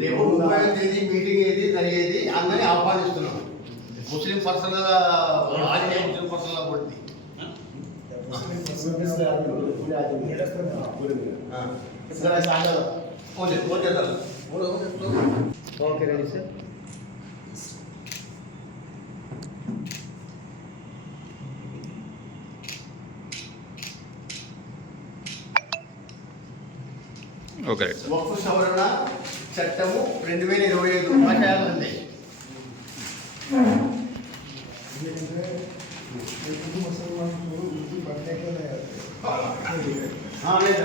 రేపు ముప్పై తేదీ మీటింగ్ ఏది జరిగేది అందరినీ ఆహ్వానిస్తున్నాం. Muslim personal Anjaneya Muslim personal కొట్టి okay okay sir. Okay ready sir. Waqf సవరణ చట్టము రెండు వేల ఇరవై ఐదు ఉన్నాయి ఆ, లేదు.